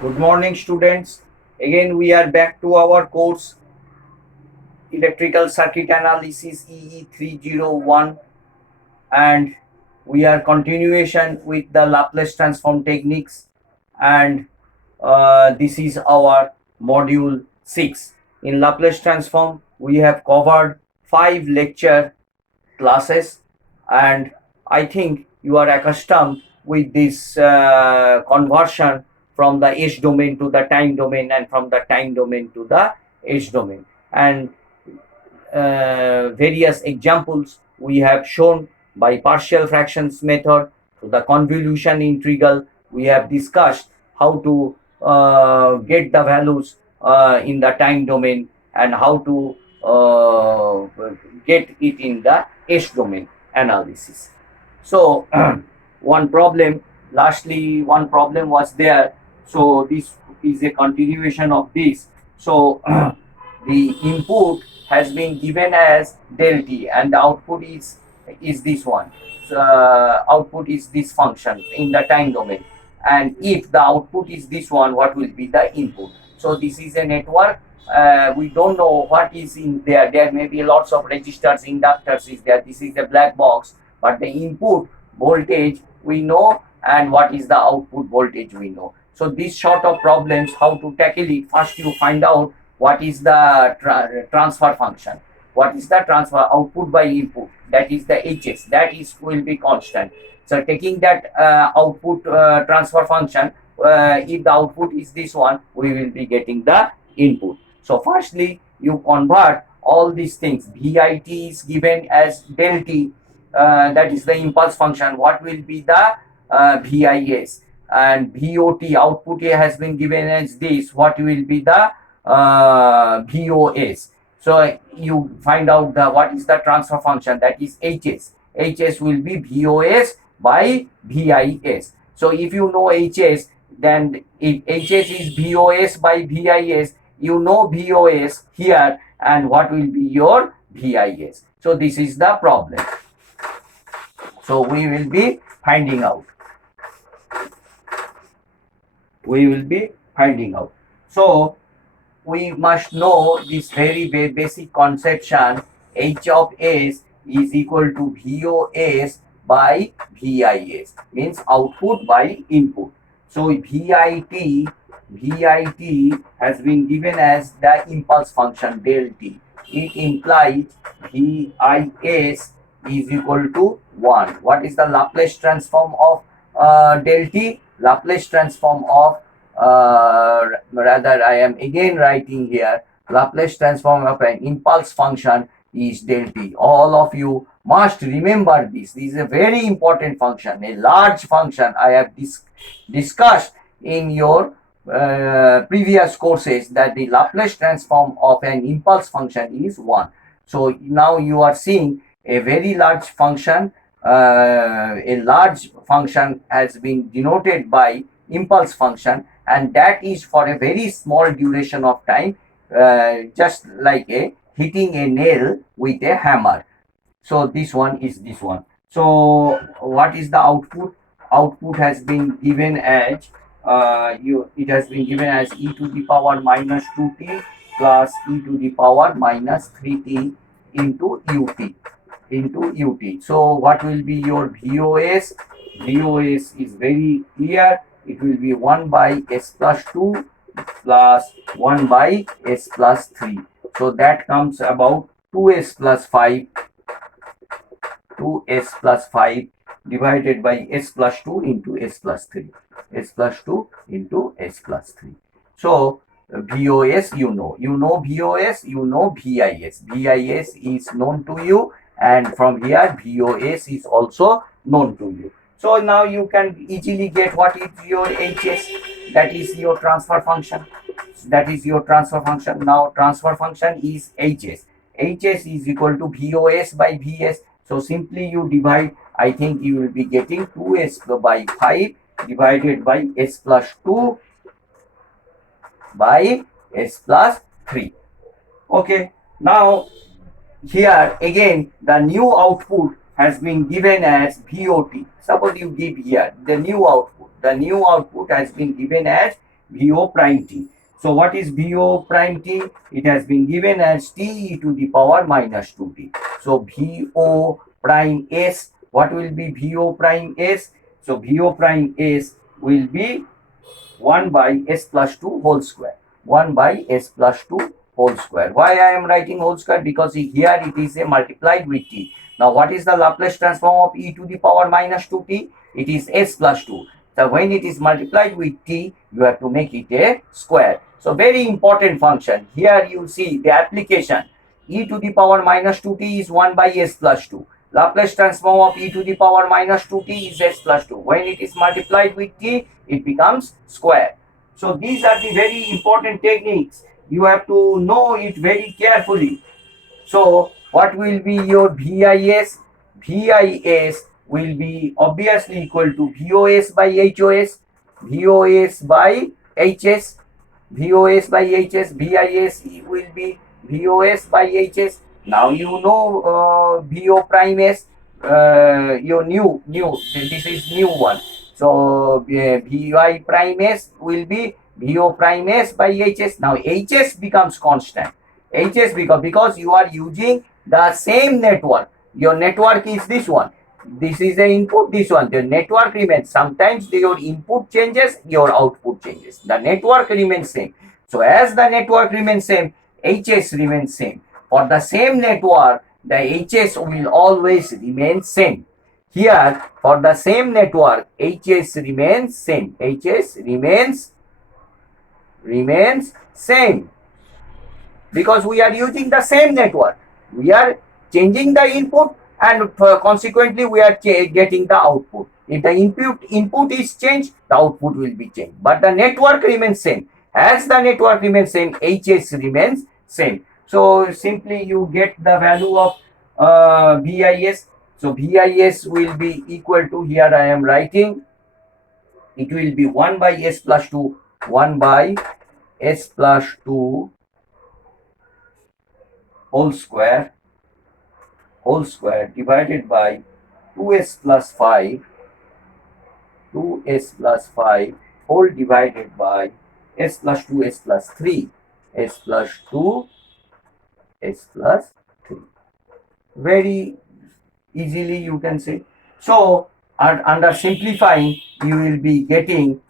Good morning, students. Again, we are back to our course Electrical Circuit Analysis EE301, and we are continuation with the Laplace transform techniques, and this is our module 6. In Laplace transform, we have covered 5 lecture classes, and I think you are accustomed with this conversion from the S domain to the time domain and from the time domain to the S domain, and various examples we have shown by partial fractions method to the convolution integral. We have discussed how to get the values in the time domain and how to get it in the S domain analysis. So one problem was there, so this is a continuation of this. So the input has been given as del t and the output is this one. So, output is this function in the time domain, and if the output is this one, what will be the input? So this is a network. We don't know what is in there. There may be lots of resistors, inductors is there. This is a black box, but the input voltage we know, and what is the output voltage we know. So these sort of problems, how to tackle it? First, you find out what is the transfer function. What is the transfer output by input? That is the Hs. That is will be constant. So taking that output transfer function, if the output is this one, we will be getting the input. So firstly, you convert all these things. Vit is given as del t, that is the impulse function. What will be the vis? And vot, output has been given as this. What will be the VOS? So you find out what is the transfer function, that is Hs. Hs will be VOS by VIS. So if you know Hs, then if Hs is VOS by VIS, you know VOS here, and what will be your VIS. So this is the problem. So we will be finding out. So we must know this very basic conception. H of S is equal to VOS by VIS, means output by input. So VIT has been given as the impulse function del t. It implies VIS is equal to 1. What is the Laplace transform of del t? Laplace transform of rather I am again writing here, Laplace transform of an impulse function is del t. All of you must remember this. This is a very important function, a large function. I have discussed in your previous courses that the Laplace transform of an impulse function is 1. So now you are seeing a very large function. A large function has been denoted by impulse function, and that is for a very small duration of time, just like hitting a nail with a hammer. So this one is this one. So what is the output? Output has been given as it has been given as e to the power minus 2t plus e to the power minus 3t into ut. So what will be your VOS? VOS is very clear. It will be 1 by s plus 2 plus 1 by s plus 3. So that comes about 2s plus 5 divided by s plus 2 into s plus 3. S plus 2 into s plus 3. So VOS you know VOS, you know VIS. VIS is known to you, and from here VOS is also known to you. So now you can easily get what is your Hs, that is your transfer function. Now transfer function is Hs. Hs is equal to VOS by Vs. So simply you divide. I think you will be getting 2s by 5 divided by s plus 2 by s plus 3. Okay, now here again the new output has been given as VOT. Suppose you give here the new output. The new output has been given as VO prime t. So what is VO prime t? It has been given as t e to the power minus 2t. So VO prime s, what will be VO prime s? So VO prime s will be 1 by s plus 2 whole square. 1 by s plus 2 whole square. Why I am writing whole square? Because here it is a multiplied with t. Now what is the Laplace transform of e to the power minus 2t? It is s plus 2. So when it is multiplied with t, you have to make it a square. So very important function. Here you see the application. E to the power minus 2t is 1 by s plus 2. Laplace transform of e to the power minus 2t is s plus 2. When it is multiplied with t, it becomes square. So these are the very important techniques. You have to know it very carefully. So what will be your VIS? VIS will be obviously equal to VOS by HOS, VOS by HS, VOS by HS, VIS will be VOS by HS. Now you know VO prime S, your new, this is new one. So VI prime S will be VO prime S by HS. Now HS becomes constant. HS because you are using the same network. Your network is this one. This is the input, this one. The network remains. Sometimes your input changes, your output changes. The network remains same. So as the network remains same, HS remains same. For the same network, the HS will always remain same. Here, for the same network, HS remains same. HS remains same, because we are using the same network. We are changing the input, and consequently we are getting the output. If the input is changed, the output will be changed, but the network remains same. As the network remains same, HS remains same. So simply you get the value of VIS. So VIS will be equal to, here I am writing, it will be 1 by s plus 2, 1 by s plus 2 whole square divided by 2s plus 5 whole divided by s plus 2 s plus 3 s plus 2 s plus 3. Very easily you can say. So under simplifying, you will be getting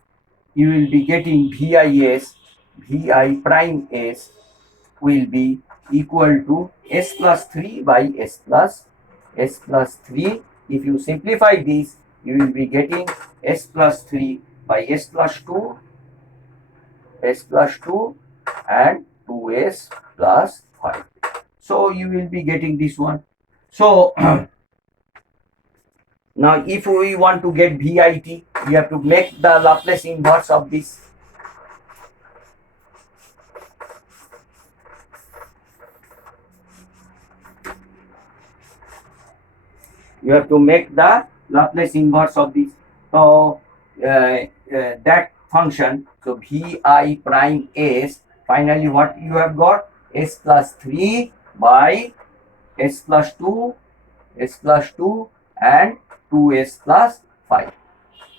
VIS, VI prime S will be equal to s plus 3 by s plus 3. If you simplify this, you will be getting s plus 3 by s plus 2 and 2s plus 5. So you will be getting this one. So now if we want to get VIT, we have to make the Laplace inverse of this. You have to make the Laplace inverse of this. So that function, so VI prime S, finally what you have got, S plus 3 by S plus 2 and 2s plus 5.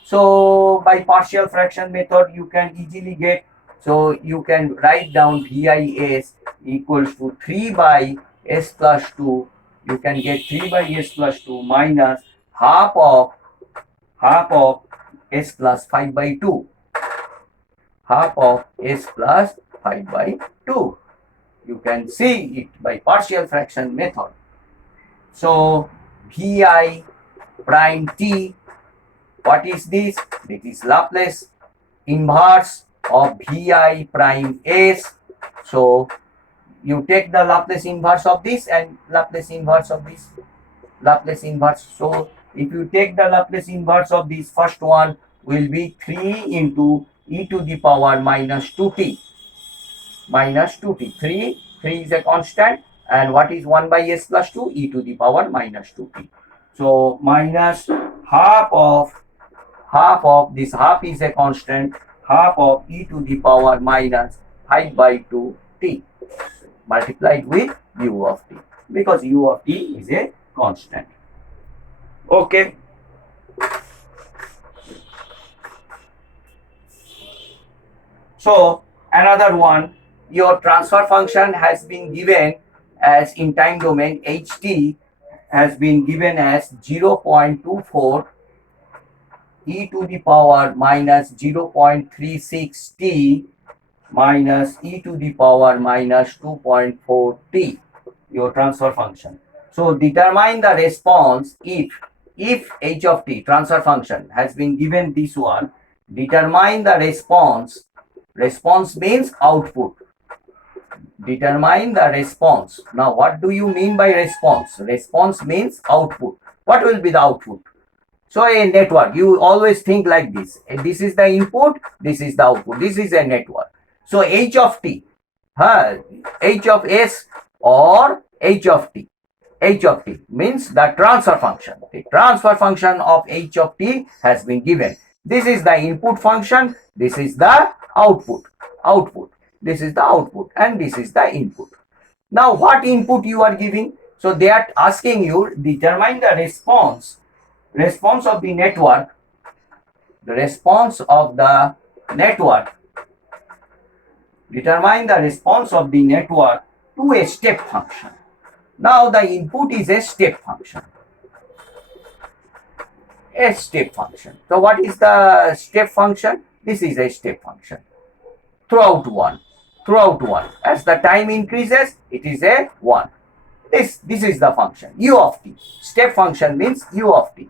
So by partial fraction method you can easily get, so you can write down VIS equals to 3 by s plus 2. You can get 3 by s plus 2 minus half of s plus 5 by 2. Half of s plus 5 by 2. You can see it by partial fraction method. So VI prime t, what is this? It is Laplace inverse of VI prime s. So you take the Laplace inverse of this and Laplace inverse of this. Laplace inverse. So if you take the Laplace inverse of this, first one will be 3 into e to the power minus 2t. 3 is a constant, and what is 1 by s plus 2? E to the power minus 2t. So minus half of this, half is a constant, half of e to the power minus 5 by 2t multiplied with u of t, because u of t is a constant. Okay. So another one, your transfer function has been given as in time domain ht has been given as 0.24 e to the power minus 0.36 t minus e to the power minus 2.4 t, your transfer function. So determine the response if h of t transfer function has been given this one, determine the response. Response means output. Determine the response. Now what do you mean by response? Response means output. What will be the output? So a network, you always think like this. This is the input, this is the output. This is a network. So h of t, h of s or h of t. H of t means the transfer function. The transfer function of h of t has been given. This is the input function. This is the output. Output. This is the output and this is the input. Now what input you are giving? So they are asking you determine the response of the network, the response of the network, determine the response of the network to a step function. Now the input is a step function. A step function. So what is the step function? This is a step function. Throughout one. As the time increases, it is a 1. This is the function, u of t. Step function means u of t.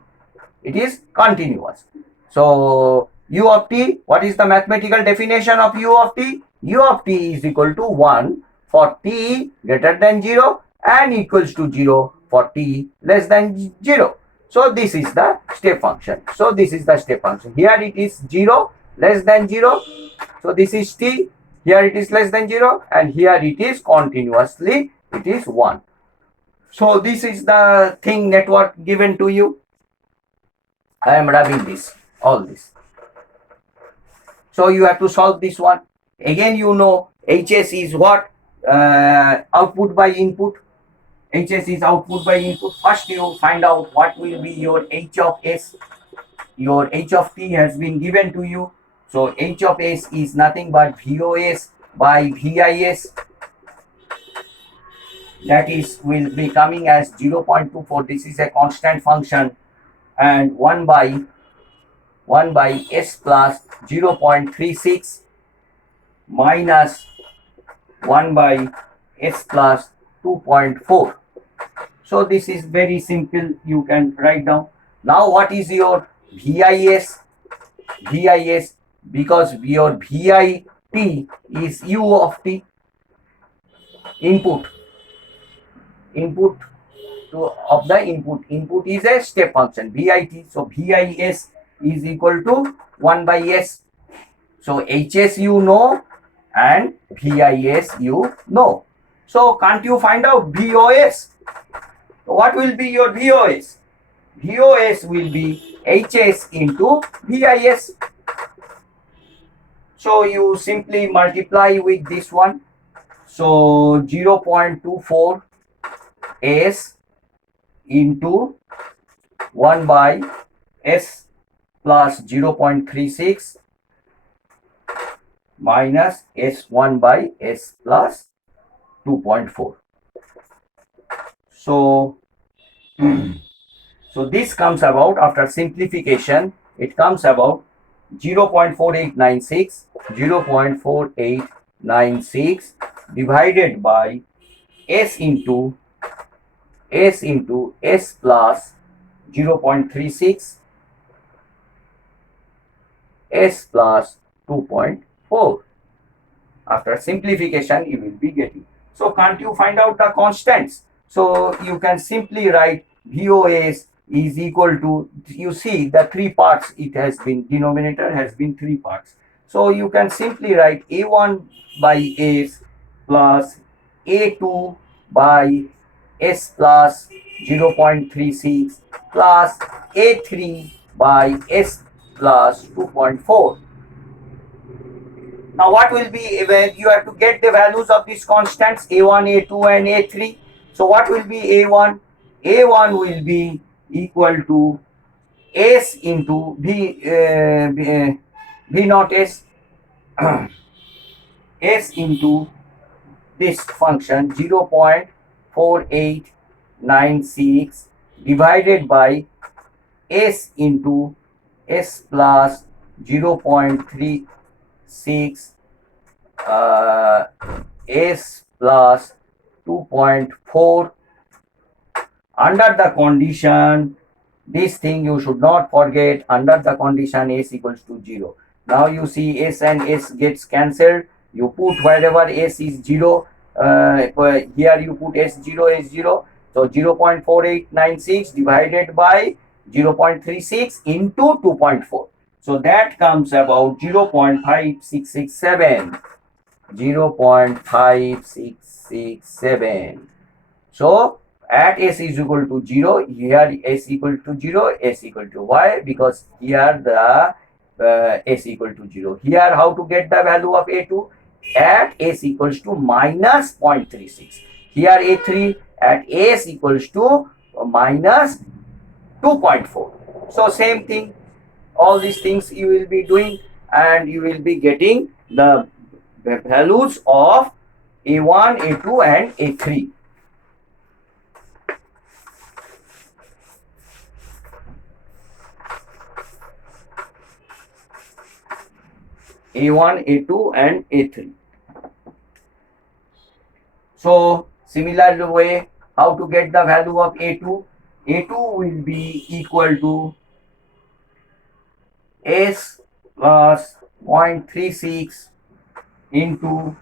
It is continuous. So u of t, what is the mathematical definition of u of t? U of t is equal to 1 for t greater than 0 and equals to 0 for t less than 0. So this is the step function. So this is the step function. Here it is 0, less than 0. So this is t. Here it is less than 0 and here it is continuously, it is 1. So this is the thing network given to you. I am rubbing this, all this. So you have to solve this one. Again, you know, HS is what? Output by input. HS is output by input. First you find out what will be your H of S. Your H of T has been given to you. So H of S is nothing but VOS by VIS. That is will be coming as 0.24. This is a constant function, and 1 by S plus 0.36 minus 1 by S plus 2.4. So this is very simple. You can write down. Now what is your VIS? VIS, because your VIT is U of T. Input of the input is a step function VIT. So VIS is equal to 1 by S. So HS you know and VIS you know. So can't you find out VOS? What will be your VOS? VOS will be HS into VIS. So you simply multiply with this one. So 0.24 S into 1 by S plus 0.36 minus S1 by S plus 2.4. So this comes about after simplification. It comes about 0.4896 divided by S into S plus 0.36 S plus 2.4. After simplification, you will be getting. So can't you find out the constants? So you can simply write VOS is equal to, you see the 3 parts, it has been, denominator has been 3 parts. So you can simply write A1 by S plus A2 by S plus 0.36 plus A3 by S plus 2.4. Now what will be when you have to get the values of these constants A1, A2 and A3. So what will be A1? A1 will be equal to S into V naught S s into this function 0.4896 divided by s into s plus 0.36 s plus 2.4 under the condition, this thing you should not forget, under the condition s equals to 0. Now you see s and s gets cancelled. You put wherever s is 0, here you put s0. So 0.4896 divided by 0.36 into 2.4. So that comes about 0.5667. 0.5667. So at s is equal to 0, here s equal to 0, s equal to y, because here the s equal to 0. Here how to get the value of a2? At s equals to minus 0.36. Here a3 at s equals to minus 2.4. So same thing, all these things you will be doing, and you will be getting the values of a1, a2 and a3. A1, A2 and A3. So similar way, how to get the value of A2? A2 will be equal to S plus 0.36 into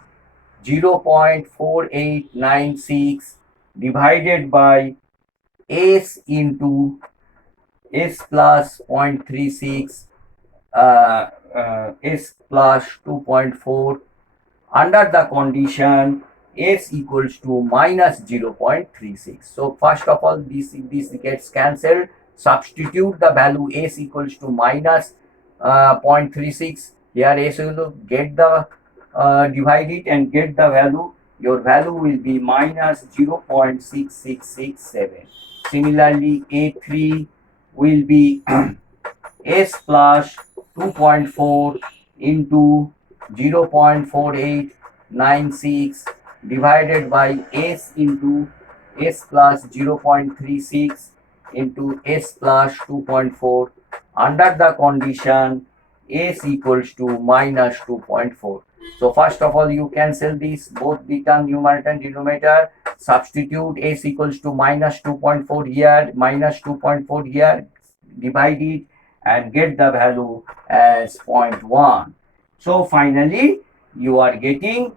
0.4896 divided by S into S plus 0.36 S plus 2.4 under the condition s equals to minus 0.36. So first of all, this gets cancelled. Substitute the value s equals to minus 0.36. Here s will get the divide it and get the value. Your value will be minus 0.6667. Similarly, a3 will be s plus 2.4 into 0.4896 divided by s into s plus 0.36 into s plus 2.4 under the condition s equals to minus 2.4. So first of all, you cancel this, both the term numerator and denominator. Substitute s equals to minus 2.4 here, minus 2.4 here, divide it and get the value as 0.1. So finally, you are getting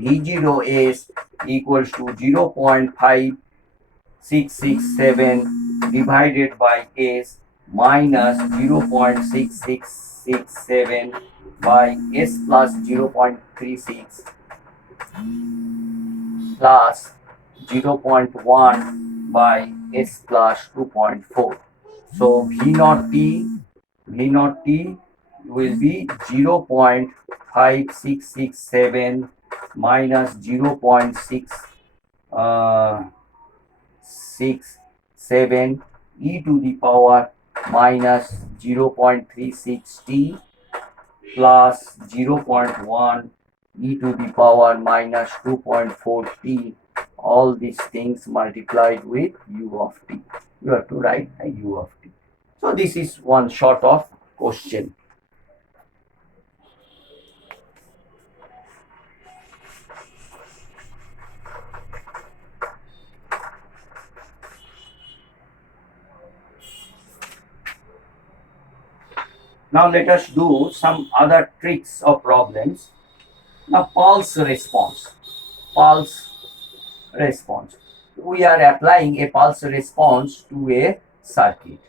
V0s equals to 0.5667 divided by s minus 0.6667 by s plus 0.36 plus 0.1 by s plus 2.4. So V0t will be 0.5667 minus 0.667 e to the power minus 0.36t plus 0.1 e to the power minus 2.4t. All these things multiplied with u of t. You have to write a u of t. So this is one sort of question. Now let us do some other tricks or problems. Now pulse response. Pulse response. We are applying a pulse response to a circuit.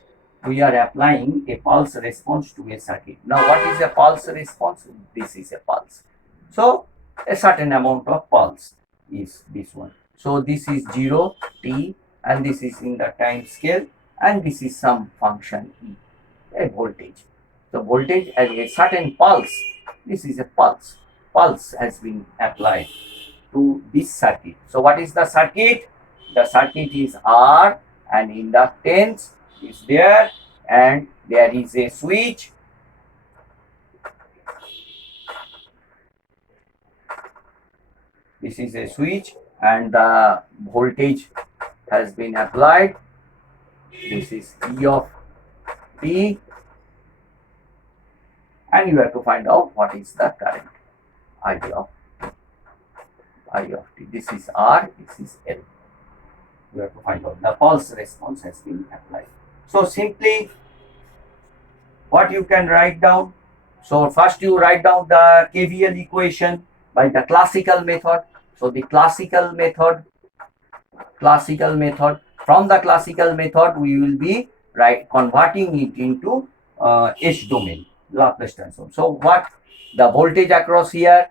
We are applying a pulse response to a circuit. Now what is a pulse response? This is a pulse. So a certain amount of pulse is this one. So this is 0 t and this is in the time scale and this is some function e, a voltage. The voltage at a certain pulse, this is a pulse. Pulse has been applied to this circuit. So what is the circuit? The circuit is R and inductance is there and there is a switch This is a switch and the voltage has been applied. This is E of t, and you have to find out what is the current I of t. This is R, this is L. You have to find out the pulse response has been applied. So simply what you can write down. So first you write down the KVL equation by the classical method. So the classical method, from the classical method we will be converting it into S domain, Laplace transform. So what the voltage across here,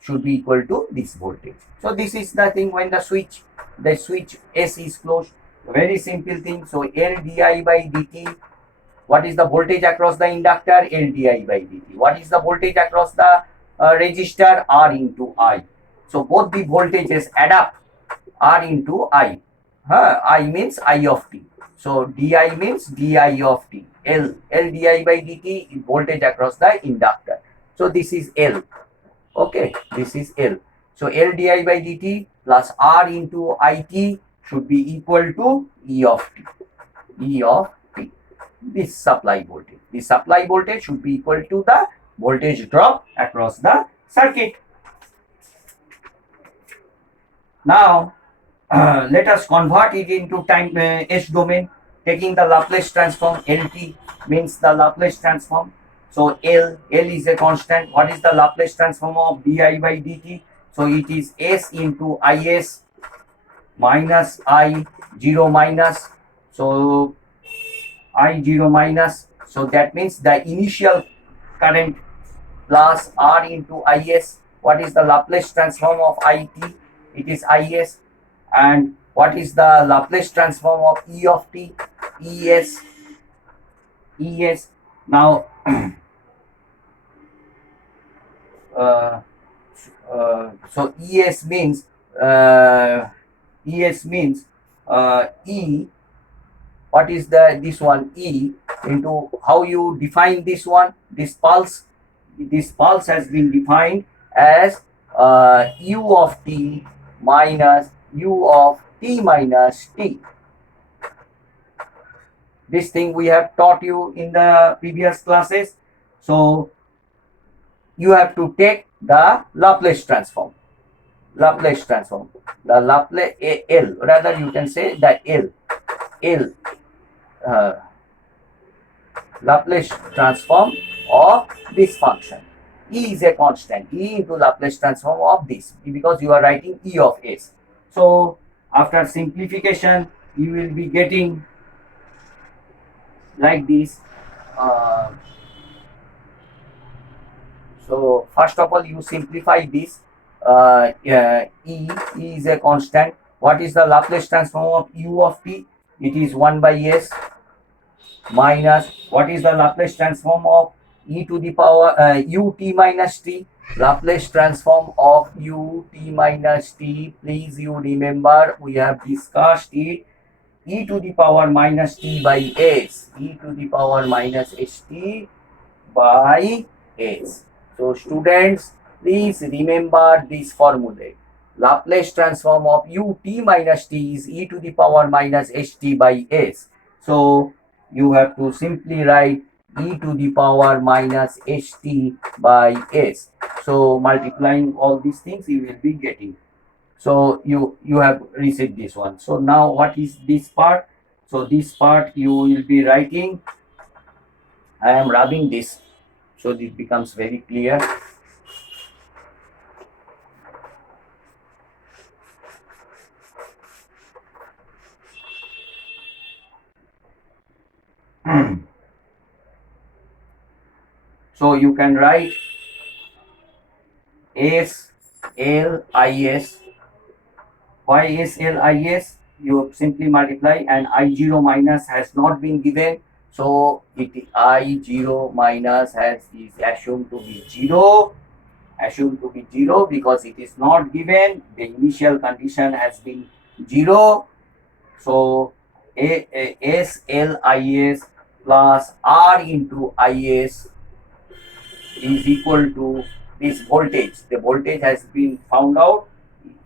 should be equal to this voltage. So this is the thing when the switch S is closed. Very simple thing. So L di by dt. What is the voltage across the inductor? L di by dt. What is the voltage across the resistor? R into I. So both the voltages add up. R into I. I means I of t. So di means di of t. L di by dt is voltage across the inductor. So this is L. Okay, this is L. So L di by dt plus R into it should be equal to E of t. E of t. This supply voltage. The supply voltage should be equal to the voltage drop across the circuit. Now, let us convert it into time S domain, taking the Laplace transform. LT means the Laplace transform. So L is a constant. What is the Laplace transform of di by dt? So it is S into Is minus I0 minus. So I0 minus. So that means the initial current plus R into Is. What is the Laplace transform of it? It is Is. And what is the Laplace transform of E of t? Es. Now so Es means E. What is this one? E into how you define this one? This pulse has been defined as U of t minus U of t minus t. This thing we have taught you in the previous classes. So you have to take the Laplace transform. The Laplace L, rather you can say the L Laplace transform of this function. E is a constant. E into Laplace transform of this, because you are writing E of S. So after simplification, you will be getting like this. So first of all, you simplify this. E is a constant. What is the Laplace transform of U of t? It is 1 by S minus, what is the Laplace transform of e to the power ut minus t? Laplace transform of ut minus t, please you remember we have discussed it, e to the power minus t by s, e to the power minus st by s. So students, please remember this formula. Laplace transform of ut minus t is e to the power minus st by s. So you have to simply write e to the power minus st by s. So multiplying all these things you will be getting. So you have received this one. So now what is this part? So this part you will be writing. I am rubbing this so this becomes very clear. So you can write S L I S. Why S L I S? You simply multiply, and I0 minus has not been given. So it I0 minus is assumed to be 0. Because it is not given. The initial condition has been 0. So S L I S plus R into I S is equal to this voltage. The voltage has been found out,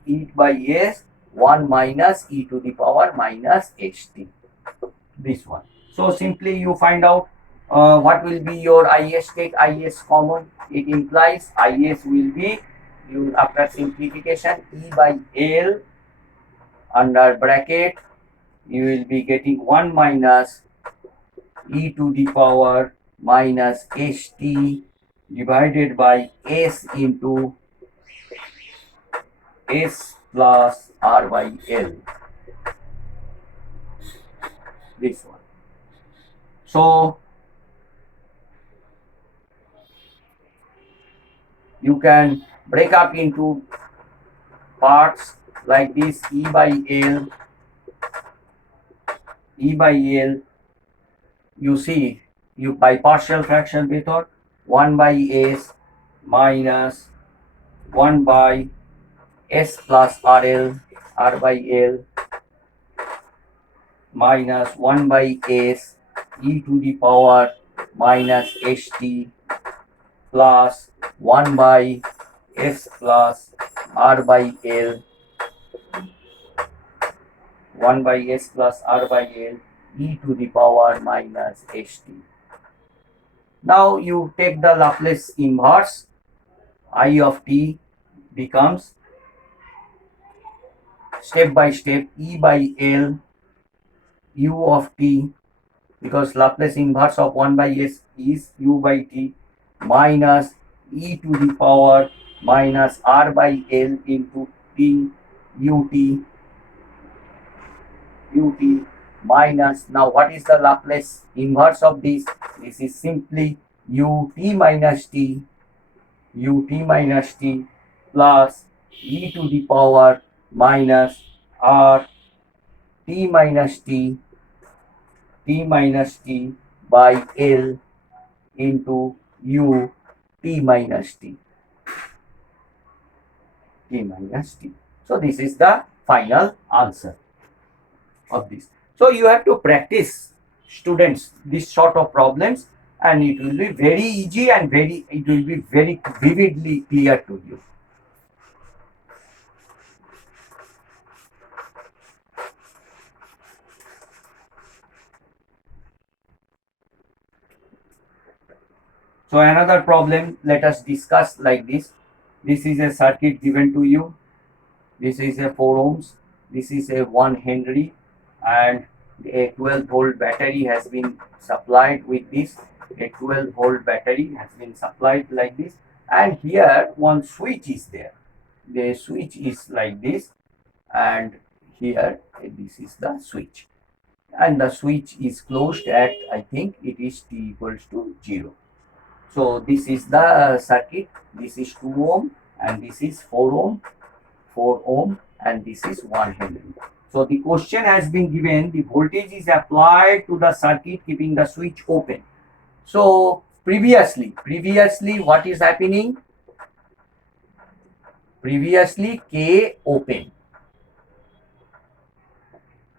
E by S 1 minus e to the power minus ht. This one. So simply you find out what will be your Is. Take Is common. It implies Is will be, you after simplification, E by L under bracket you will be getting 1 minus e to the power minus ht divided by s into s plus r by L. This one. So you can break up into parts like this. E by L, you see, you by partial fraction method, 1 by s minus 1 by s plus rl, r by L minus 1 by s e to the power minus ht plus 1 by s plus r by L, 1 by s plus r by L e to the power minus ht. Now you take the Laplace inverse. I of t becomes, step by step, e by L u of t, because Laplace inverse of 1 by s is u by t, minus e to the power minus r by L into t ut minus, now what is the Laplace inverse of this? This is simply ut minus t plus e to the power minus r t minus t by L into u t minus t. So this is the final answer of this. So you have to practice, students, this sort of problems, and it will be very easy and it will be very vividly clear to you. So another problem, let us discuss like this. This is a circuit given to you. This is a 4 ohms. This is a 1 Henry, and a 12-volt battery has been supplied with this. A 12-volt battery has been supplied like this, and here one switch is there. The switch is like this, and here this is the switch, and the switch is closed at, I think it is t equals to 0. So this is the circuit. This is 2 ohm and this is 4 ohm and this is 1 Henry. So the question has been given, the voltage is applied to the circuit keeping the switch open. So previously what is happening? Previously K open.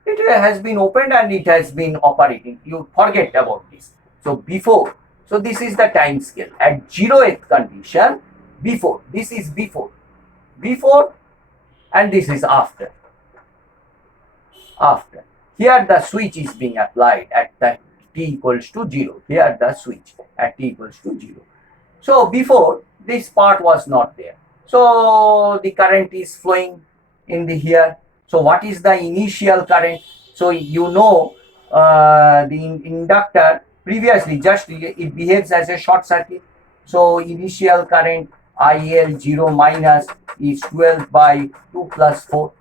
It has been opened and it has been operating. You forget about this. So before, so this is the time scale at 0th condition. Before, this is before, and this is after. Here the switch is being applied at the t equals to 0. Here the switch at t equals to 0. So before, this part was not there. So the current is flowing in the here. So what is the initial current? So you know the inductor previously just it behaves as a short circuit. So initial current IL 0 minus is 12 by 2 plus 4,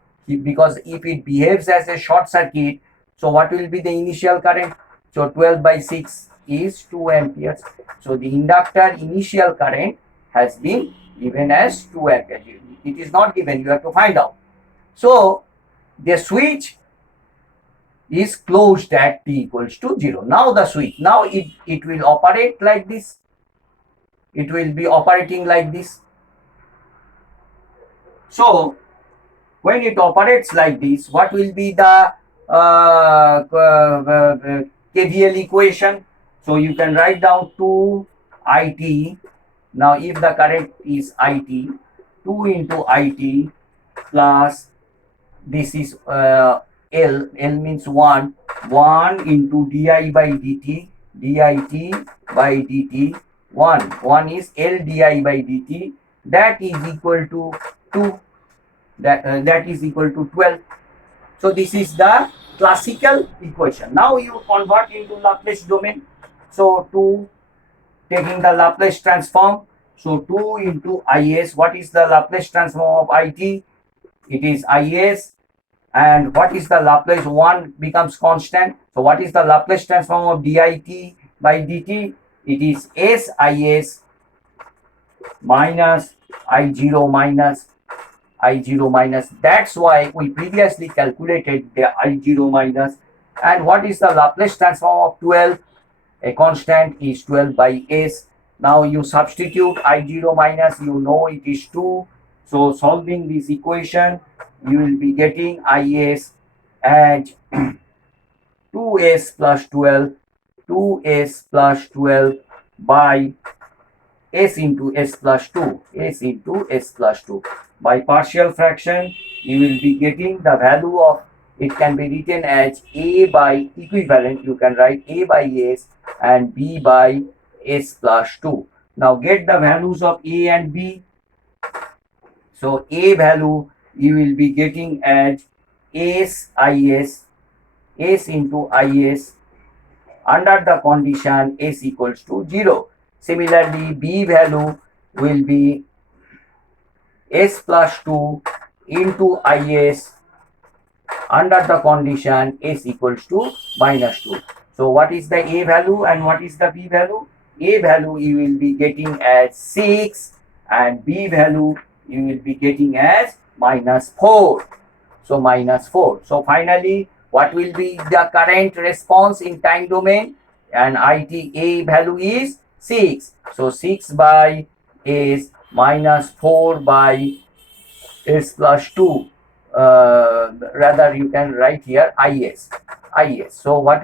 because if it behaves as a short circuit, so what will be the initial current? So 12 by 6 is 2 amperes. So the inductor initial current has been given as 2 amperes. It is not given, you have to find out. So the switch is closed at t equals to 0. Now the switch, now it will operate like this. It will be operating like this. So when it operates like this, what will be the Kvl equation? So you can write down 2 IT Now if the current is IT, 2 into IT plus this is L means 1 into di by dt, dit by dt, 1 is L di by dt, that is equal to 2, that is equal to 12. So this is the classical equation. Now you convert into Laplace domain. So 2, taking the Laplace transform, so 2 into is, what is the Laplace transform of it? It is is. And what is the Laplace? 1 becomes constant. So what is the Laplace transform of dit by dt? It is is minus I0 minus. That's why we previously calculated the I0 minus. And what is the Laplace transform of 12? A constant is 12 by s. Now you substitute I0 minus, you know it is 2. So solving this equation, you will be getting is as 2s plus 12, 2s plus 12 by s into s plus 2, s into s plus 2. By partial fraction, you will be getting the value of, it can be written as a by equivalent, you can write a by s and b by s plus 2. Now get the values of a and b. So a value you will be getting as s into is under the condition s equals to 0. Similarly, b value will be s plus 2 into is under the condition s equals to minus 2. So what is the a value and what is the b value? A value you will be getting as 6 and b value you will be getting as minus 4. So minus 4. So finally, what will be the current response in time domain? And IT A value is 6. So 6 by S minus 4 by S plus 2. Rather you can write here IS. So what